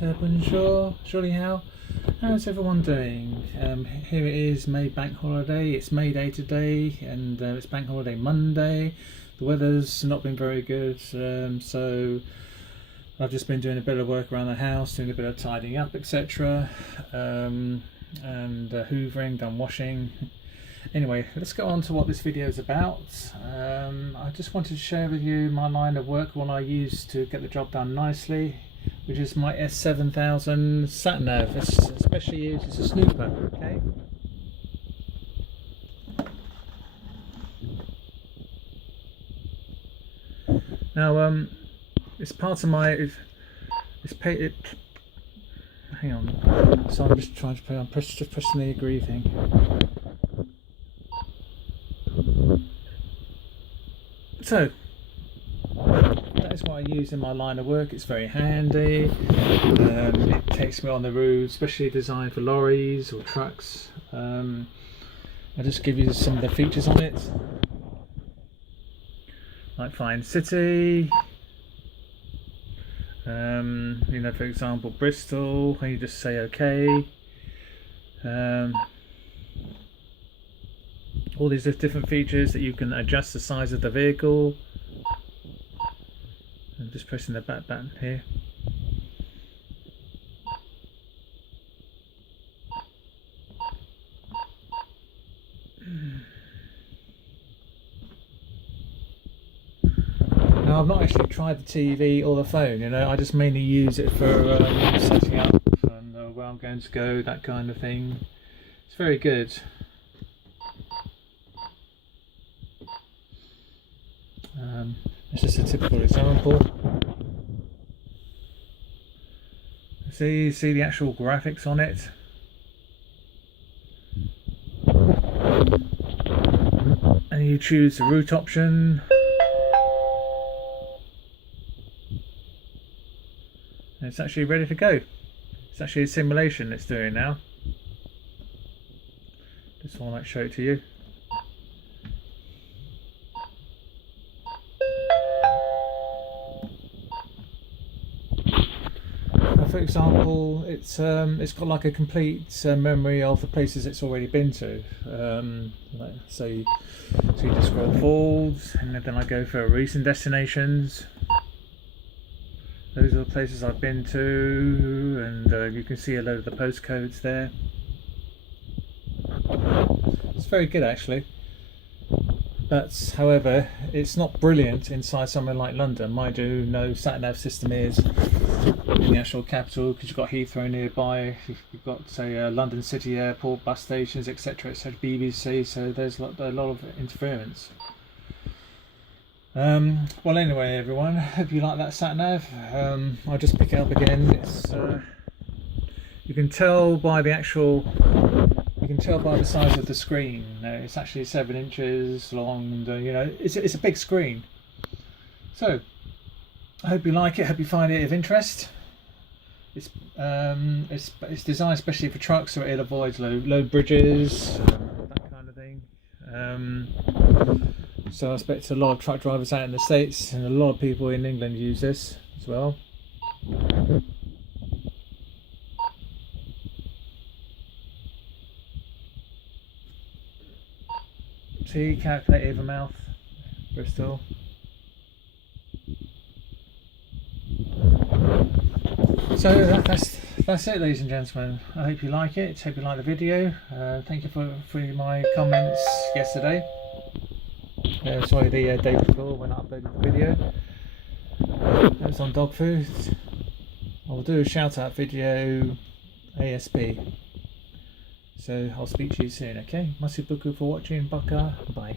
bonjour, surely how? How's everyone doing? Here it is, May Bank Holiday. It's May Day today, and it's Bank Holiday Monday. The weather's not been very good, so I've just been doing a bit of work around the house, doing a bit of tidying up, etc. And hoovering, done washing. Anyway, let's go on to what this video is about. I just wanted to share with you my line of work, what I use to get the job done nicely, which is my S7000 Sat Nav. It's especially used as a snooper. Okay. Now, it's part of my. Hang on. So I'm just trying to put on. Just pressing the agree thing. So that is what I use in my line of work. It's very handy. It takes me on the road, especially designed for lorries or trucks. I'll just give you some of the features on it, like find city. You know, for example, Bristol, and you just say OK. All these different features that you can adjust the size of the vehicle. I'm just pressing the back button here. Now, I've not actually tried the TV or the phone, you know, I just mainly use it for setting up and where I'm going to go, that kind of thing. It's very good. It's just a typical example. See the actual graphics on it. And you choose the route option. And it's actually ready to go. It's actually a simulation it's doing now. Just want to show it to you. For example, it's got like a complete memory of the places it's already been to. So you just scroll forward, and then I go for recent destinations. Those are the places I've been to, and you can see a load of the postcodes there. It's very good actually. But however, it's not brilliant inside somewhere like London. Mind you, no sat nav system is in the actual capital, because you've got Heathrow nearby, you've got say London City Airport, bus stations, etc., etc., BBC. So there's a lot of interference. Well, anyway, everyone, hope you like that sat nav. I'll just pick it up again. It's you can tell by the size of the screen. It's actually 7 inches long, and you know, it's a big screen. So I hope you like it. Hope you find it of interest. It's designed especially for trucks, so it avoids low bridges, that kind of thing. So I expect a lot of truck drivers out in the States, and a lot of people in England use this as well. See, calculated mouth, Bristol. So that's it, ladies and gentlemen. I hope you like it. Hope you like the video. Thank you for my comments yesterday. Sorry, the day before when I uploaded the video. That was on dog food. I will do a shout out video ASP. So I'll speak to you soon, okay? Merci beaucoup for watching, Baka. Bye.